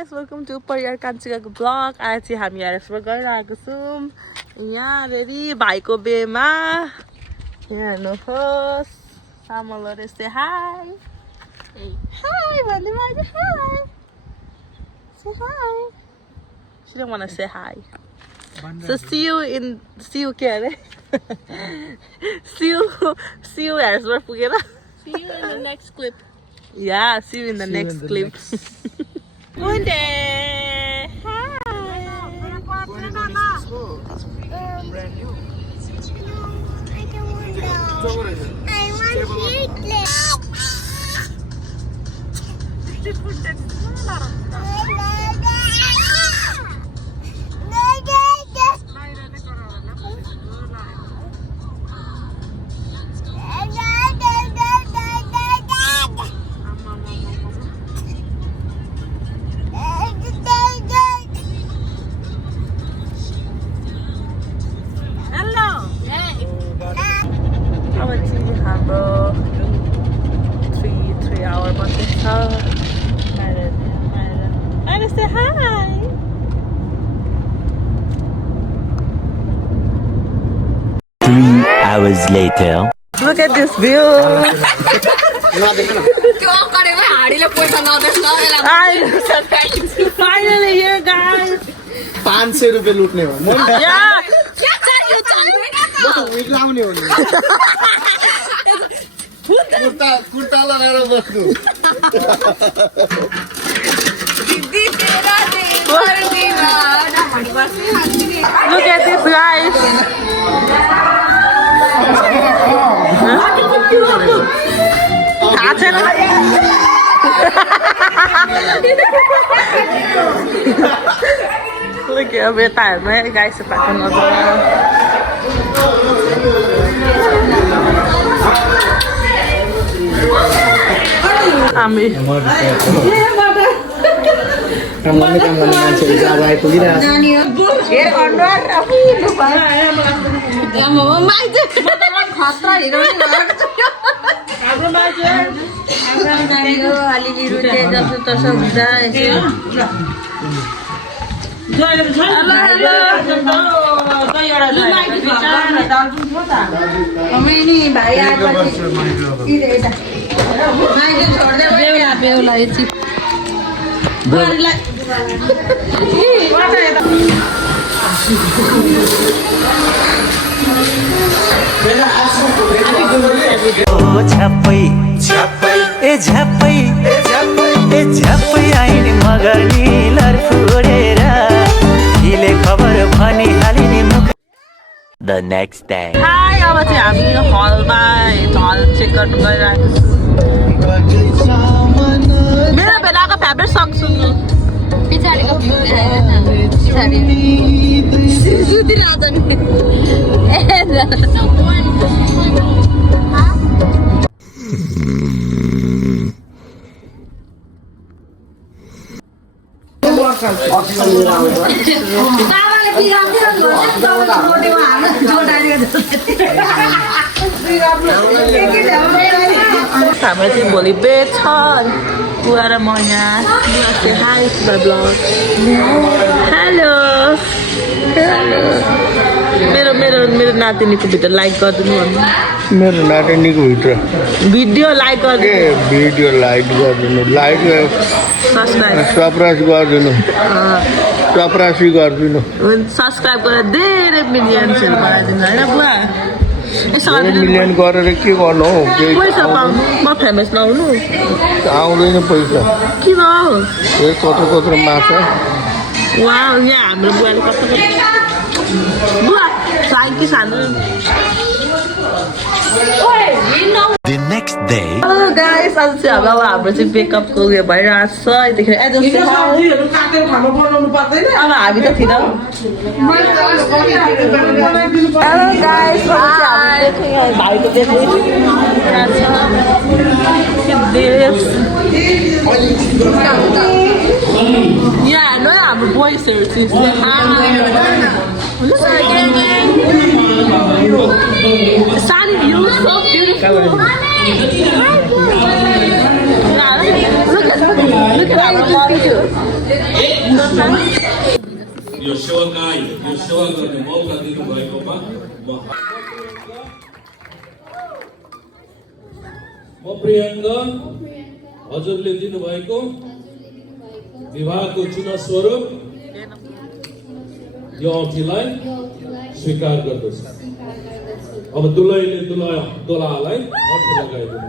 guys, welcome to Pariyar Kanchikaको vlog. आज चाहिँ हामी हेरेसबाट गइरहेको छौँ. यहाँ रेडी भाइको बेमा. यहाँ हेर्नुहोस्. सामलले say hi. Hey, hi, भन्दै मैले hi. Say hi. She didn't want to say hi. So see you के अरे? See you हेरेसबाट पुगेर. See you in the next clip. Yeah, see you in the next clip. Good day. Hi. Brand new. हाम्रो 3 hour बस्दै छ. Mine say hi. Hours later. Look at this view. Finally here, guys. 500 रुपये लुट्ने हो. Yeah. लाउने हो नि. कुर्ता लगाएर बस्नु. Look at this, guys. थाहा छैन. Look at यता हेर्नु है गाइस, यताको नजारा. हामी मान्छेहरू अब आइपुगिरहेको अलिअलि रुटे जस्तो तसो हुन्छ. भाइ बेहुला एकछिन झ्याप्पै झ्याप्पै ए झ्याप्पै ए झ्याप्पै आइने मगर निलर फुडेर हिले खबर भनिहालिने मुख. The next day. हाई, अब चाहिँ हामी हलमा हल चेक गर्नु गइरहेको छु. मेरो बेलाको फेभरेट सङ सुन्नु. पछाडिको भ्यू देखाएर न. पछाडि सुतिरहेछ नि. हाम्रो चाहिँ भोलि बेड छ. बुवा र मैना. बुवा चाहिँ हाई ब्लग. हेलो मेरो मेरो मेरो नातिनीको भिडियो लाइक गरिदिनु भन्नु. मेरो नातिनीको भिडियो लाइक गरिदिनु. भिडियो लाइक गरिदिनु. लाइक सप्राइज गरिदिनु. चपरासी गरिदिनु. सब्सक्राइब गरेर धेरै मिलियन्सहरू बनाइदिनु होइन बुवा. मिलियन गरेर के गर्नु हौ. पैसा पाउनु. म फेमस नहुनु. आउँदैन पैसा. किन कत्रो माछा. यहाँ हाम्रो बुवाले कस्तो बुवा फ्लाइङ कि सानो. The next day. Hello guys, आज चाहिँ हाम्रो चाहिँ बेकअपको उयो भइरहेको छ. यतिखेर अब हामी त थिएनौँ. हेलो गाइस, भाइको देख्दै यहाँ हेर्नु है हाम्रो बोइसहरू चाहिँ. Sunny, you look so beautiful. Look at our mom too. यो सेवाकाई यो सेवा गर्ने मौका दिनुभएकोमा म प्रियङ्क हजुरले दिनुभएको विवाहको चुनाव स्वरूप यो औँठीलाई स्वीकार गर्दछु। अब दुलैले दुलालाई औँठी लगाइदिनु।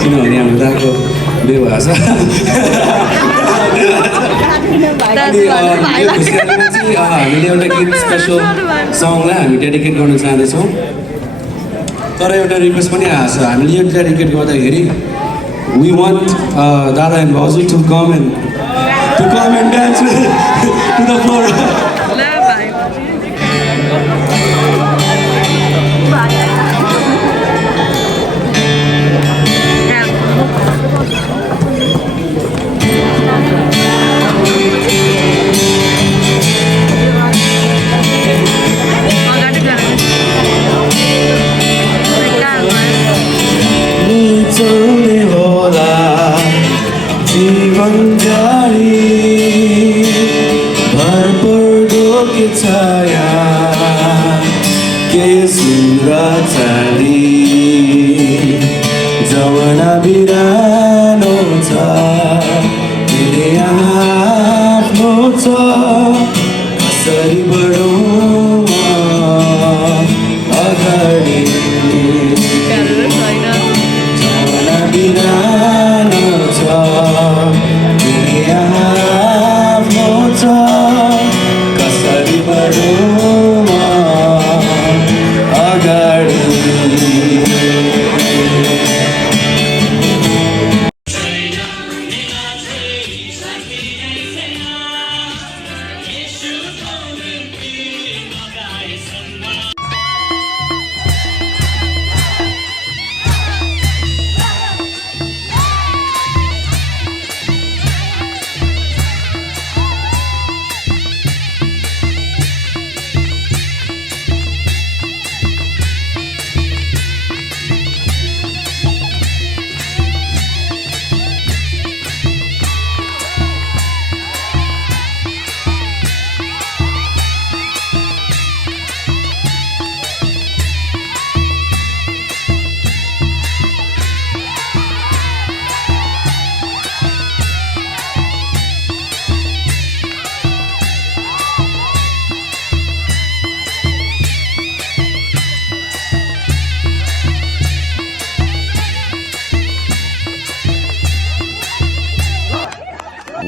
किनभने हाम्रो दाको विवाह छ हामीले एउटा गीत स्पेसल सङलाई हामी डेडिकेट गर्न चाहँदैछौँ। तर एउटा रिक्वेस्ट पनि आएको छ, हामीले यो डेडिकेट गर्दाखेरि वी वान्ट दादा एन्ड भाउजू to come and dance to the floor. जीवन जारी भरपर्दो के छाया के सुरा चाली जवना बिरानो छ तिमीले आफ्नो छ कसरी बढौँ अगाडि जवना बिरानो छ तिमी आफ्नो छ कसरी बढौँ अगाडि।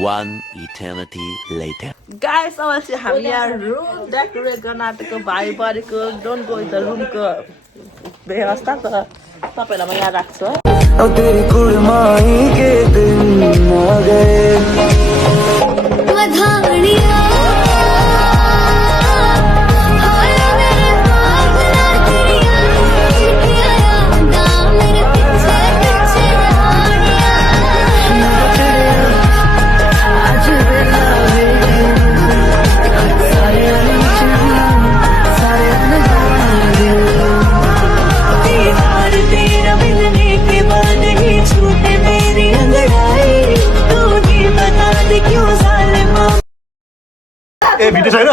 One eternity later. Guys, अब चाहिँ हामी यहाँ रुम डेकोरेट गर्न आँटेको भाइ परेको डोन्ट गो इन द रुमको व्यवस्था त तपाईँलाई म यहाँ राख्छु है। तेरी कुड़माई के दिन आ गए भिडियो छैन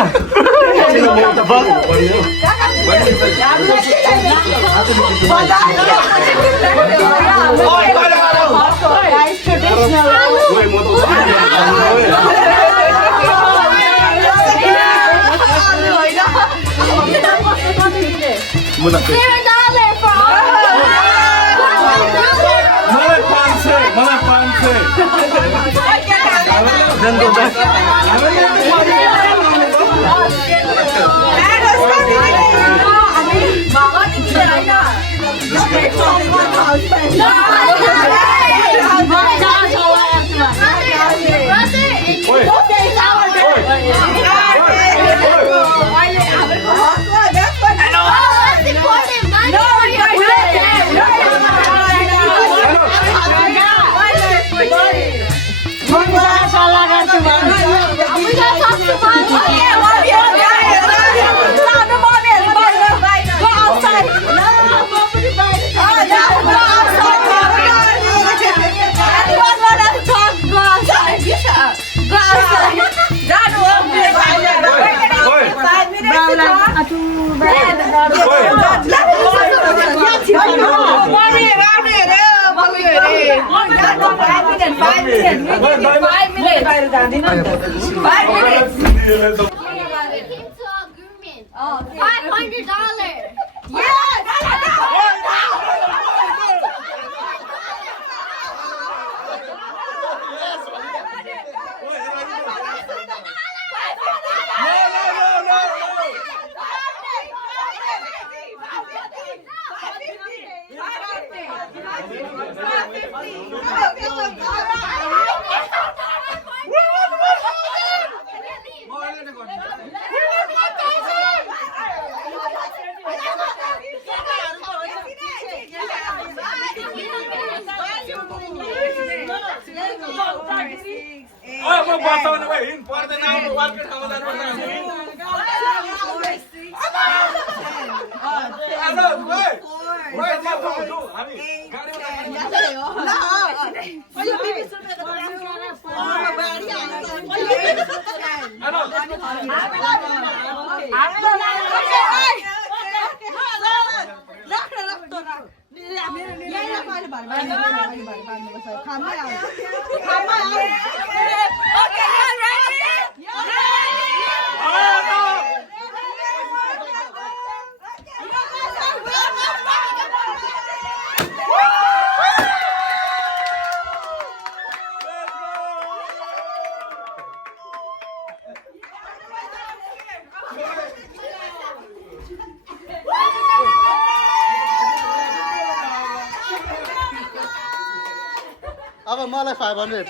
अब मलाई 500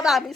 अब हामी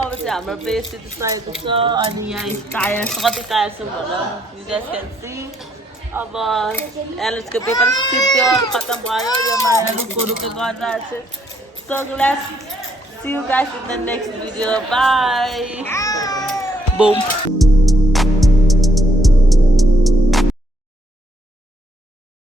अब चाहिँ हाम्रो बेस यति चाहिएको छ अनि यहाँ टायर छ कति टायर छ भनेर यु गाइस क्यान सी अब एलएचको पेपर सिद्धो खत्म भयो यो माया रुखको गरिरहेको छ so let's see you guys in the next video by boom